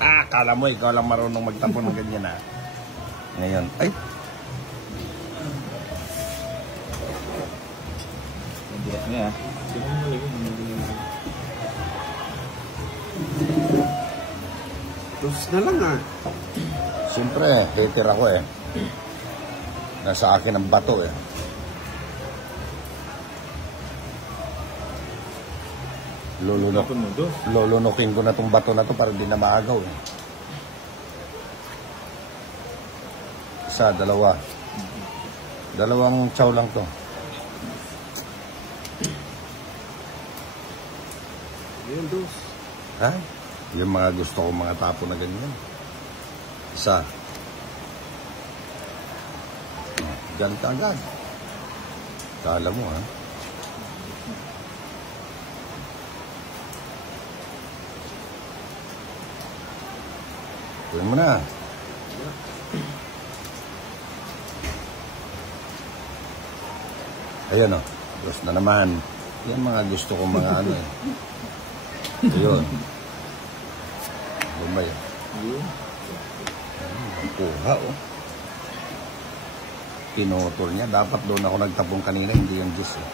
Akala mo, ikaw lang marunong magtapon ng ganyan ha. Ngayon, ay. Hindi nga. Dos na lang ah. Siyempre, titira ko eh. Nasa akin ang bato eh. Lulunukin ko na tong bato na to para di na maagaw eh. Isa, dalawa. Dalawang chow lang to. Ayan, dos. Ha? Yung mga gusto ko mga tapo na ganyan. Isa. Ganta agad. Kala mo ha? Tuwin mo na. Ayan o. Dos na naman. Yan mga gusto ko mga ano eh. Ayun. Ano ba yan? Kuha o. Pinutol niya. Dapat doon ako nagtapong kanina. Hindi yung juice eh.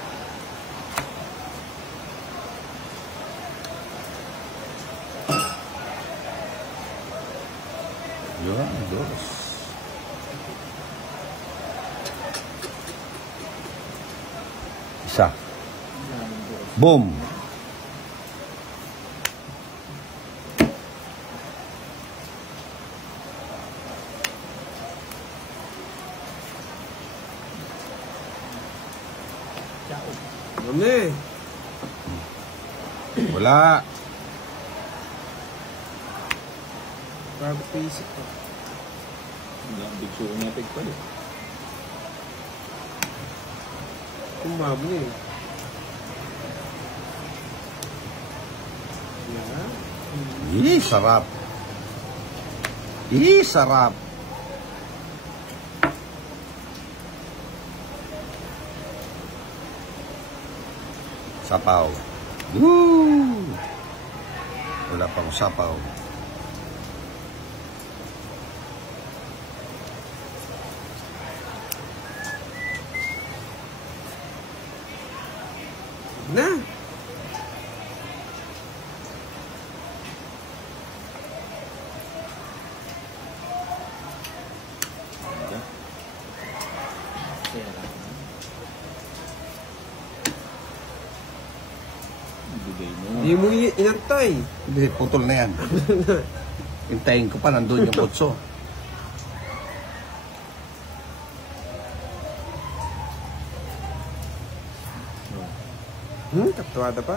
Yun, dos. Isa. Boom! Mami. Wala. Bago pa isip ko. Big show na pig pala. Kumami eh. Yan. Ih, sarap. Ih, sarap. Sapaw. Woo! Wala pang sapaw. Na. Hindi mo inantay. Hindi, putol na yan. Hintayin ko pa, nandun yung kutso. Kaptuada pa.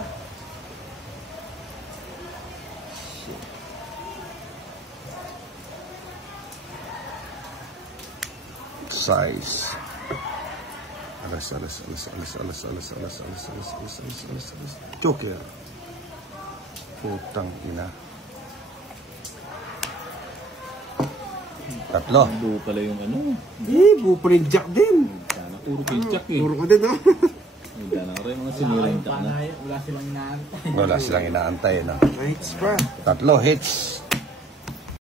Size. Alas. Joker. Putang ina. Tatlo. Buo pala yung ano. Buo pa rin jack din. Sana puro jack eh. Puro ka din ha. Hindi na rin mga sinirang jack na. Wala silang inaantay. Wala silang inaantay, no? Nights pa. Tatlo hits.